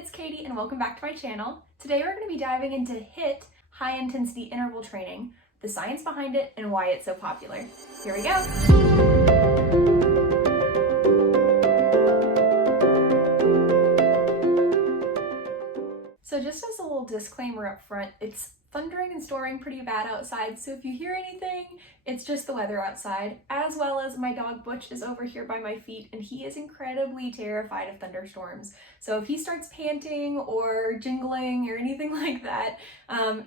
it's Katie and welcome back to my channel. Today we're going to be diving into HIIT, high intensity interval training, the science behind it, and why it's so popular. Here we go. So just as a little disclaimer up front, it's thundering and storming pretty bad outside, so if you hear anything, it's just the weather outside, as well as my dog Butch is over here by my feet and he is incredibly terrified of thunderstorms. So if he starts panting or jingling or anything like that,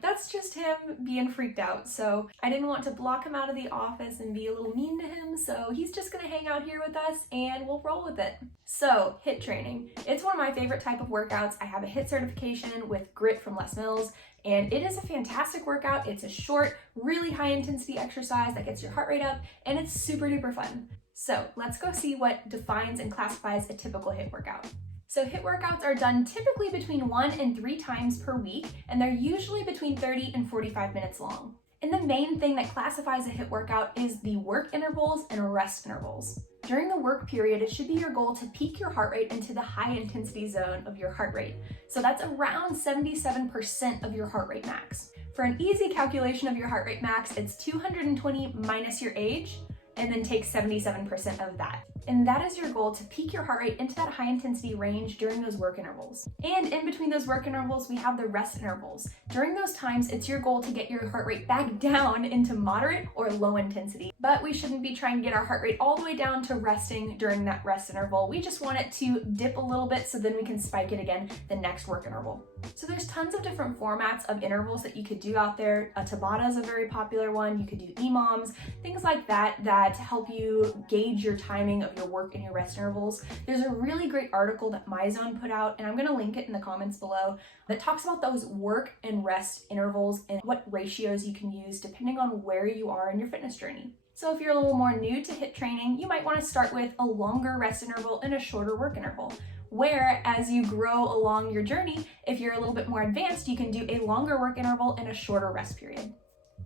that's just him being freaked out. So I didn't want to block him out of the office and be a little mean to him, so he's just gonna hang out here with us and we'll roll with it. So HIIT training, it's one of my favorite type of workouts. I have a HIIT certification with Grit from Les Mills, and it is a fantastic workout. It's a short, really high intensity exercise that gets your heart rate up, and it's super duper fun. So let's go see what defines and classifies a typical HIIT workout. So HIIT workouts are done typically between 1 and 3 times per week, and they're usually between 30 and 45 minutes long. And the main thing that classifies a HIIT workout is the work intervals and rest intervals. During the work period, it should be your goal to peak your heart rate into the high intensity zone of your heart rate. So that's around 77% of your heart rate max. For an easy calculation of your heart rate max, it's 220 minus your age, and then take 77% of that. And that is your goal, to peak your heart rate into that high intensity range during those work intervals. And in between those work intervals, we have the rest intervals. During those times, it's your goal to get your heart rate back down into moderate or low intensity. But we shouldn't be trying to get our heart rate all the way down to resting during that rest interval. We just want it to dip a little bit so then we can spike it again the next work interval. So there's tons of different formats of intervals that you could do out there. A Tabata is a very popular one. You could do EMOMs, things like that help you gauge your timing of your work and your rest intervals. There's a really great article that MyZone put out, and I'm going to link it in the comments below, that talks about those work and rest intervals and what ratios you can use depending on where you are in your fitness journey. So if you're a little more new to HIIT training, you might want to start with a longer rest interval and a shorter work interval. Where as you grow along your journey, if you're a little bit more advanced, you can do a longer work interval and a shorter rest period.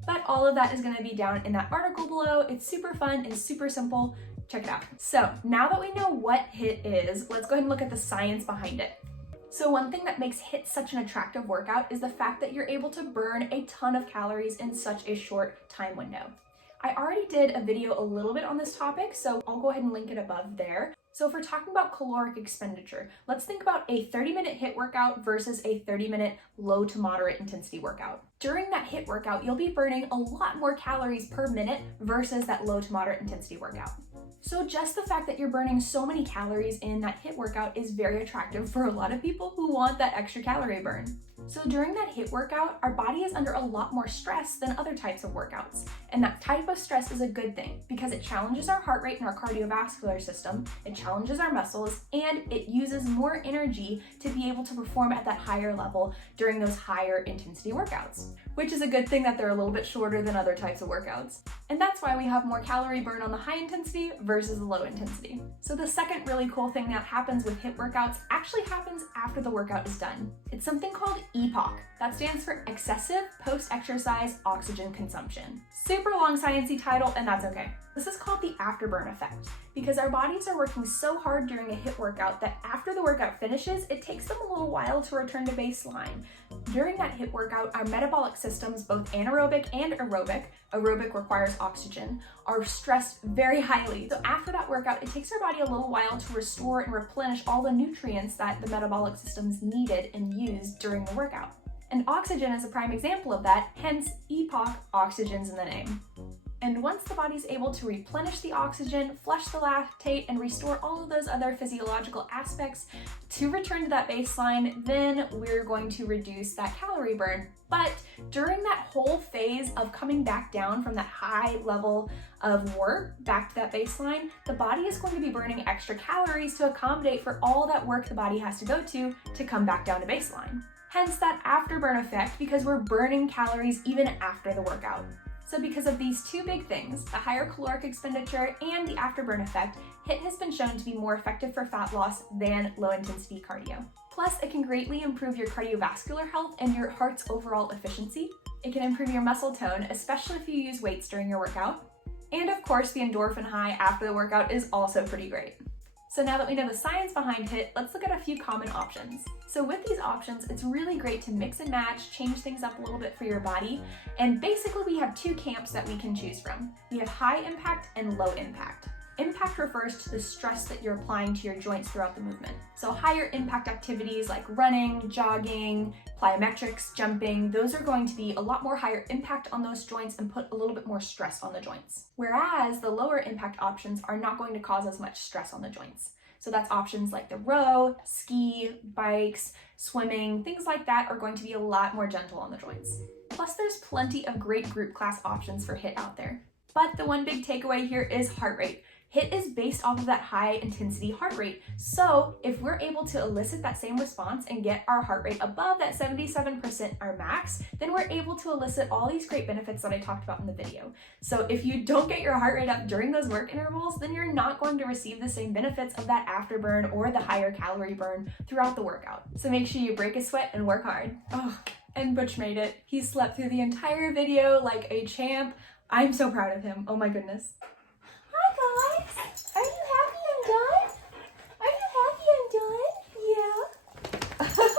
But all of that is going to be down in that article below. It's super fun and super simple. Check it out. So now that we know what HIIT is, let's go ahead and look at the science behind it. So one thing that makes HIIT such an attractive workout is the fact that you're able to burn a ton of calories in such a short time window. I already did a video a little bit on this topic, so I'll go ahead and link it above there. So if we're talking about caloric expenditure, let's think about a 30-minute HIIT workout versus a 30-minute low to moderate intensity workout. During that HIIT workout, you'll be burning a lot more calories per minute versus that low to moderate intensity workout. So just the fact that you're burning so many calories in that HIIT workout is very attractive for a lot of people who want that extra calorie burn. So during that HIIT workout, our body is under a lot more stress than other types of workouts. And that type of stress is a good thing because it challenges our heart rate and our cardiovascular system, it challenges our muscles, and it uses more energy to be able to perform at that higher level during those higher intensity workouts, which is a good thing that they're a little bit shorter than other types of workouts. And that's why we have more calorie burn on the high intensity versus the low intensity. So the second really cool thing that happens with HIIT workouts actually happens after the workout is done. It's something called EPOC. That stands for excessive post-exercise oxygen consumption. Super long sciencey title, and that's okay. This is called the afterburn effect because our bodies are working so hard during a HIIT workout that after the workout finishes, it takes them a little while to return to baseline. During that HIIT workout, our metabolic systems, both anaerobic and aerobic requires oxygen, are stressed very highly. So after that workout, it takes our body a little while to restore and replenish all the nutrients that the metabolic systems needed and used during the workout. And oxygen is a prime example of that, hence EPOC, oxygen's in the name. And once the body's able to replenish the oxygen, flush the lactate, and restore all of those other physiological aspects to return to that baseline, then we're going to reduce that calorie burn. But during that whole phase of coming back down from that high level of work back to that baseline, the body is going to be burning extra calories to accommodate for all that work the body has to go to come back down to baseline. Hence that afterburn effect, because we're burning calories even after the workout. So because of these two big things, the higher caloric expenditure and the afterburn effect, HIIT has been shown to be more effective for fat loss than low intensity cardio. Plus, it can greatly improve your cardiovascular health and your heart's overall efficiency. It can improve your muscle tone, especially if you use weights during your workout. And of course, the endorphin high after the workout is also pretty great. So now that we know the science behind HIIT, let's look at a few common options. So with these options, it's really great to mix and match, change things up a little bit for your body. And basically we have two camps that we can choose from. We have high impact and low impact. Impact refers to the stress that you're applying to your joints throughout the movement. So higher impact activities like running, jogging, plyometrics, jumping, those are going to be a lot more higher impact on those joints and put a little bit more stress on the joints. Whereas the lower impact options are not going to cause as much stress on the joints. So that's options like the row, ski, bikes, swimming, things like that are going to be a lot more gentle on the joints. Plus there's plenty of great group class options for HIIT out there. But the one big takeaway here is heart rate. HIIT is based off of that high intensity heart rate. So if we're able to elicit that same response and get our heart rate above that 77% our max, then we're able to elicit all these great benefits that I talked about in the video. So if you don't get your heart rate up during those work intervals, then you're not going to receive the same benefits of that afterburn or the higher calorie burn throughout the workout. So make sure you break a sweat and work hard. Oh, and Butch made it. He slept through the entire video like a champ. I'm so proud of him. Oh my goodness. Hi guys! Are you happy I'm done? Are you happy I'm done? Yeah.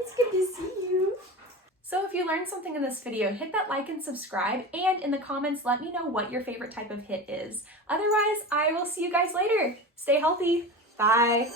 It's good to see you. So if you learned something in this video, hit that like and subscribe, and in the comments let me know what your favorite type of HIIT is. Otherwise, I will see you guys later. Stay healthy. Bye.